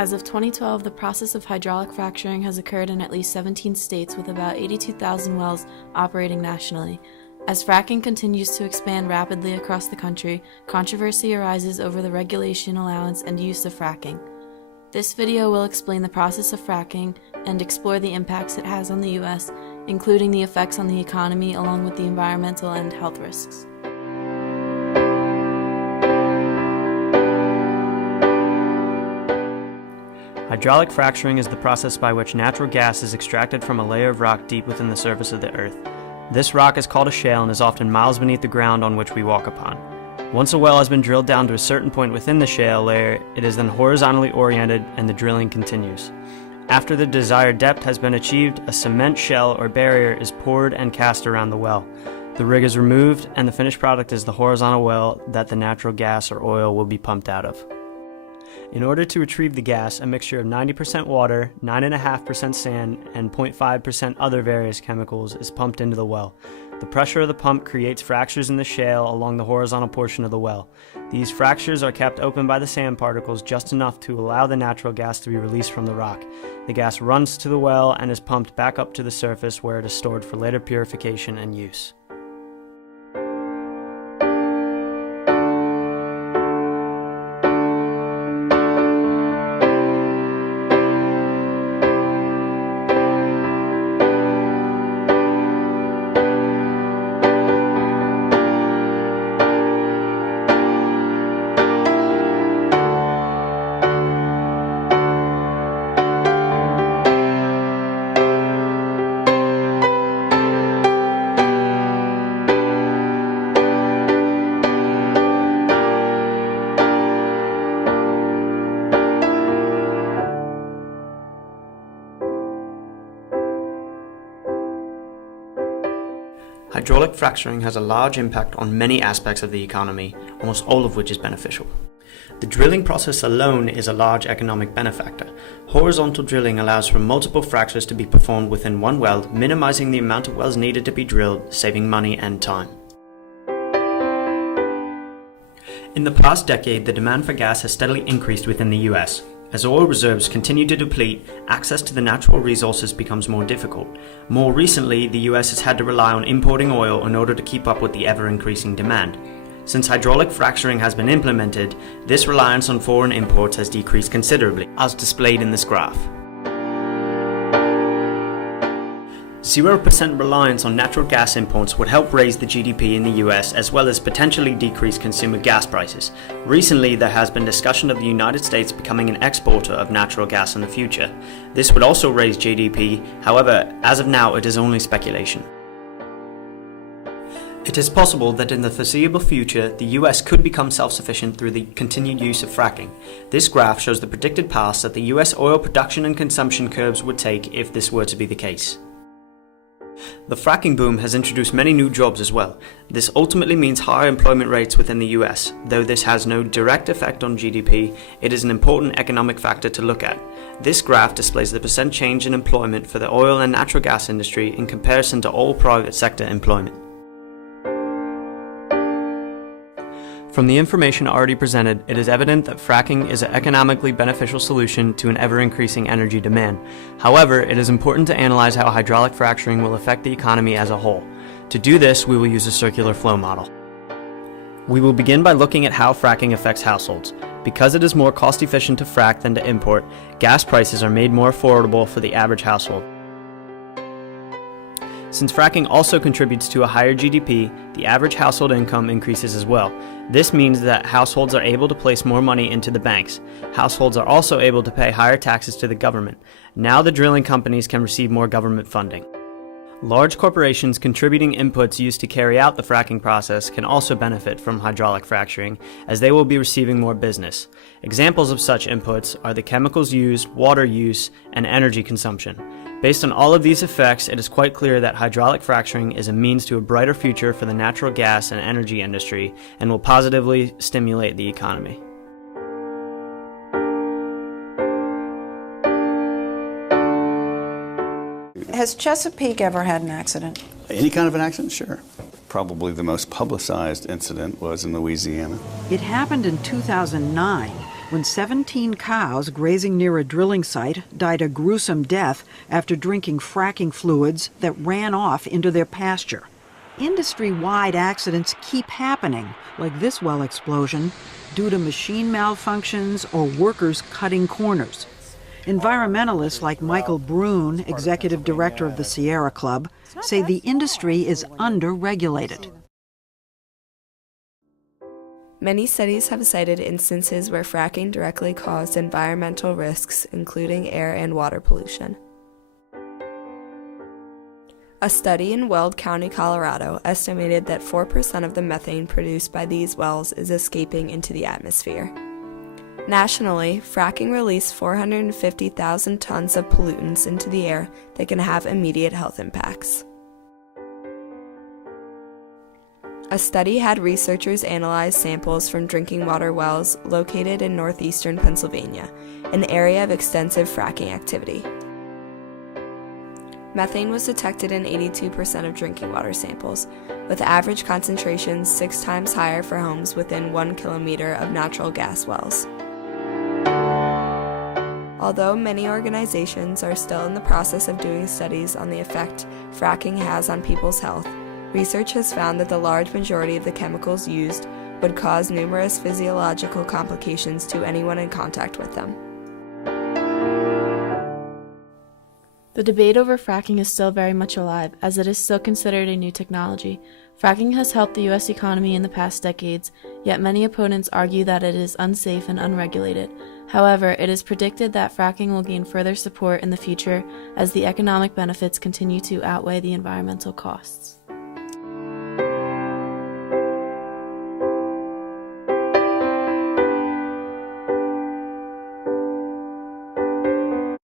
As of 2012, the process of hydraulic fracturing has occurred in at least 17 states with about 82,000 wells operating nationally. As fracking continues to expand rapidly across the country, controversy arises over the regulation, allowance, and use of fracking. This video will explain the process of fracking and explore the impacts it has on the U.S., including the effects on the economy along with the environmental and health risks. Hydraulic fracturing is the process by which natural gas is extracted from a layer of rock deep within the surface of the earth. This rock is called a shale and is often miles beneath the ground on which we walk upon. Once a well has been drilled down to a certain point within the shale layer, it is then horizontally oriented and the drilling continues. After the desired depth has been achieved, a cement shell or barrier is poured and cast around the well. The rig is removed and the finished product is the horizontal well that the natural gas or oil will be pumped out of. In order to retrieve the gas, a mixture of 90% water, 9.5% sand, and 0.5% other various chemicals is pumped into the well. The pressure of the pump creates fractures in the shale along the horizontal portion of the well. These fractures are kept open by the sand particles just enough to allow the natural gas to be released from the rock. The gas runs to the well and is pumped back up to the surface where it is stored for later purification and use. Hydraulic fracturing has a large impact on many aspects of the economy, almost all of which is beneficial. The drilling process alone is a large economic benefactor. Horizontal drilling allows for multiple fractures to be performed within one well, minimizing the amount of wells needed to be drilled, saving money and time. In the past decade, the demand for gas has steadily increased within the US. As oil reserves continue to deplete, access to the natural resources becomes more difficult. More recently, the US has had to rely on importing oil in order to keep up with the ever-increasing demand. Since hydraulic fracturing has been implemented, this reliance on foreign imports has decreased considerably, as displayed in this graph. 0% reliance on natural gas imports would help raise the GDP in the US as well as potentially decrease consumer gas prices. Recently, there has been discussion of the United States becoming an exporter of natural gas in the future. This would also raise GDP, however, as of now it is only speculation. It is possible that in the foreseeable future, the US could become self-sufficient through the continued use of fracking. This graph shows the predicted paths that the US oil production and consumption curves would take if this were to be the case. The fracking boom has introduced many new jobs as well. This ultimately means higher employment rates within the US. Though this has no direct effect on GDP, it is an important economic factor to look at. This graph displays the percent change in employment for the oil and natural gas industry in comparison to all private sector employment. From the information already presented, it is evident that fracking is an economically beneficial solution to an ever-increasing energy demand. However, it is important to analyze how hydraulic fracturing will affect the economy as a whole. To do this, we will use a circular flow model. We will begin by looking at how fracking affects households. Because it is more cost-efficient to frack than to import, gas prices are made more affordable for the average household. Since fracking also contributes to a higher GDP, the average household income increases as well. This means that households are able to place more money into the banks. Households are also able to pay higher taxes to the government. Now the drilling companies can receive more government funding. Large corporations contributing inputs used to carry out the fracking process can also benefit from hydraulic fracturing, as they will be receiving more business. Examples of such inputs are the chemicals used, water use, and energy consumption. Based on all of these effects, it is quite clear that hydraulic fracturing is a means to a brighter future for the natural gas and energy industry and will positively stimulate the economy. Has Chesapeake ever had an accident? Any kind of an accident? Sure. Probably the most publicized incident was in Louisiana. It happened in 2009. when 17 cows grazing near a drilling site died a gruesome death after drinking fracking fluids that ran off into their pasture. Industry-wide accidents keep happening, like this well explosion, due to machine malfunctions or workers cutting corners. Environmentalists like Michael Brune, executive director of the Sierra Club, say the industry is under-regulated. Many studies have cited instances where fracking directly caused environmental risks, including air and water pollution. A study in Weld County, Colorado, estimated that 4% of the methane produced by these wells is escaping into the atmosphere. Nationally, fracking released 450,000 tons of pollutants into the air that can have immediate health impacts. A study had researchers analyze samples from drinking water wells located in northeastern Pennsylvania, an area of extensive fracking activity. Methane was detected in 82% of drinking water samples, with average concentrations 6 times higher for homes within 1 kilometer of natural gas wells. Although many organizations are still in the process of doing studies on the effect fracking has on people's health, research has found that the large majority of the chemicals used would cause numerous physiological complications to anyone in contact with them. The debate over fracking is still very much alive, as it is still considered a new technology. Fracking has helped the U.S. economy in the past decades, yet many opponents argue that it is unsafe and unregulated. However, it is predicted that fracking will gain further support in the future as the economic benefits continue to outweigh the environmental costs.